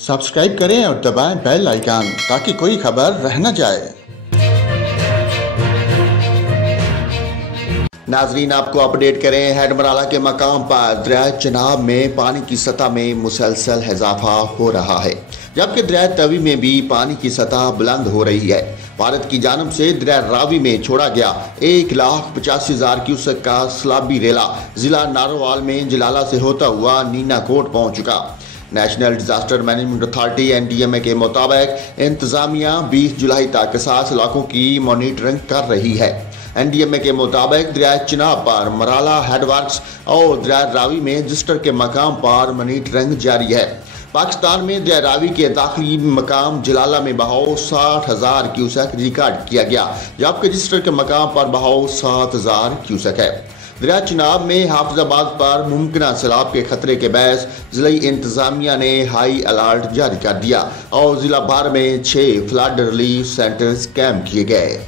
Subscribe करें और दबाएं बेल आइकन ताकि कोई खबर रह न जाए। नाजरीन, आपको अपडेट करें, हेडमराला के मकाम पर दरिया चनाब में पानी की सतह में मुसलसल इजाफा हो रहा है, जबकि दरिया तवी में भी पानी की सतह बुलंद हो रही है। भारत की जानब से दरिया रावी में छोड़ा गया 1,85,000 क्यूसेक का सलाबी रेला जिला नारोवाल में जलाला से होता हुआ नीनाकोट पहुंच चुका। National disaster management authority NDMA के मुताबिक इंतजामिया 20 जुलाई तक 7 इलाकों की मॉनिटरिंग कर रही है। NDMA के मुताबिक दरिया चिनाब पर मराला हेडवर्क्स और दरिया रावी में रजिस्टर के मकाम पर मॉनिटरिंग जारी है। पाकिस्तान में दरिया रावी के दाखिली मकाम जलाला में बहाव 60,000 क्यूसेक रिकॉर्ड किया गया, जबकि रजिस्टर के मकाम पर बहाव 7,000 क्यूसेक है। दरिया चिनाब में हाफिजाबाद पर मुमकिन सैलाब के खतरे के बायस जिला इंतजामिया ने हाई अलर्ट जारी कर दिया और जिला भर में 6 फ्लड रिलीफ सेंटर्स कायम किए गए।